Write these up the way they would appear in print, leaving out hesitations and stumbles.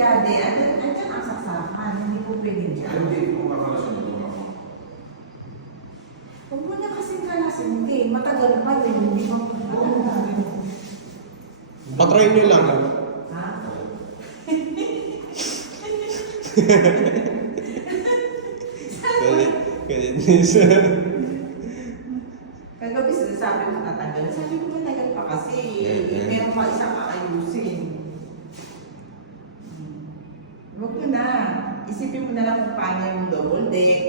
Daddy. Andyan ang saksakan. Hindi po pwede dyan. Hindi po kakalasin ito. Huwag mo na kasing kalasin. Hindi. Matagal pa yun. Hindi mo. Patry nyo lang. Ha? Pwede. Kagabi sinasabi ko tatagal. Sabi ko matagal pa kasi. Meron pa isang aayusin. Huwag mo na. Isipin mo na lang kung paano yung double deck.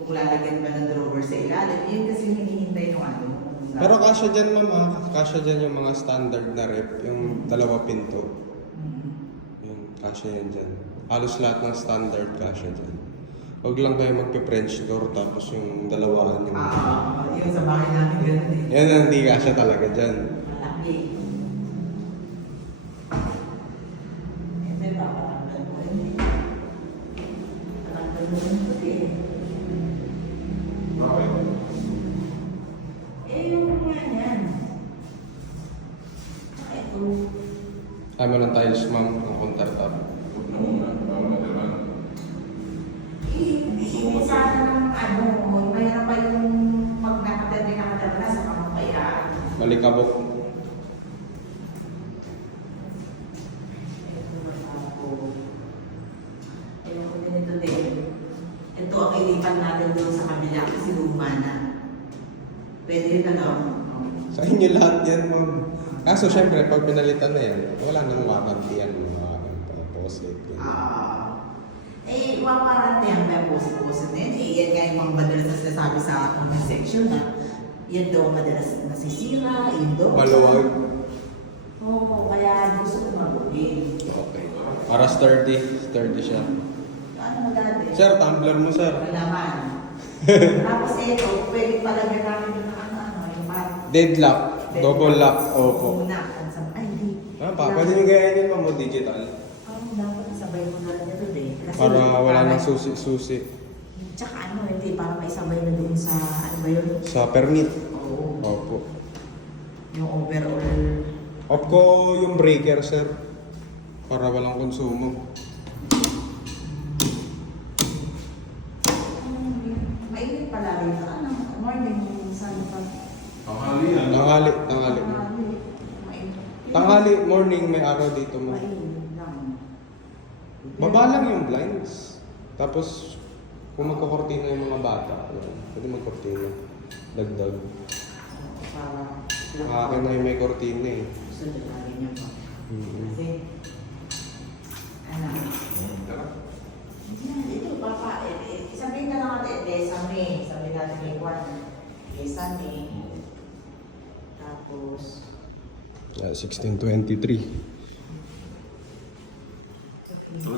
Kung lalagyan ba ng drawer sa ilalim. Yun kasi hinihintay ng ano. Pero kasya dyan, ma'am, kasya dyan yung mga standard na rep, yung dalawa pinto. Yun, kasya yan dyan. Halos lahat ng standard kasya dyan. Huwag lang kayo magpe-French door tapos yung dalawahan yung... Yung sa bahay namin ganun eh. Yan ang hindi kasya talaga dyan. Malaki. Hindi ba? Okay. Yung mga yan. Ito. Ayaw mo ng tiles, ma'am, ng countertop. Huwag na muna. Bawal na tirahan. Hindi sana ng ano, mayroon pa yung pag nakatanda na sa kamakayaan. Malikabok. Ayoko din ito din. Ito ang ilipan natin doon sa kabila kasi luma na. Pwede yun na lang. Sa inyo lahat yan, ma'am. Kaso, syempre, pag pinalitan na yan, wala nang warranty yan, mga posit. Wawarante ang may post-post na yan. Yan nga yung mga madalas na sinasabi sa comment section na yan daw madalas nasisira, yun daw. Maluwag. Oo, kaya gusto ko mabutin. Okay. Para sturdy siya. Ano maganda? Sir, tumbler mo, sir. Malaman. Tapos ito, pwede palagyan namin yung yung parang Deadlock. Double lock. Opo. una. Ay, hindi. Ah, pa, pwede nyo gayahin yun, ma'am, mo digital. Dapat sabay mo na lang ito din. Kasi Para wala nang susi-susi. Tsaka ano, hindi, para may sabay na doon sa, ano ba yun? Sa permit. Oo. Opo. Yung overall. Off ko yung breaker, sir. Para walang konsumo. Mainit pala rin. Ano, morning, saan pa? Tanghali yan. Tanghali. Mainit. Tanghali, morning, may araw dito mo. Mainit lang. Baba lang yung blinds. Tapos, kung magkukortina yung mga bata, pwede magkortina. Dagdag. Para Akin na yung may kortina eh. gusto na lagi niya pa. Mm-hmm. Kasi, ano, ito, papa, sabihin na lang natin, Desame, sabihin natin may Juan, Desame, tapos, 1623.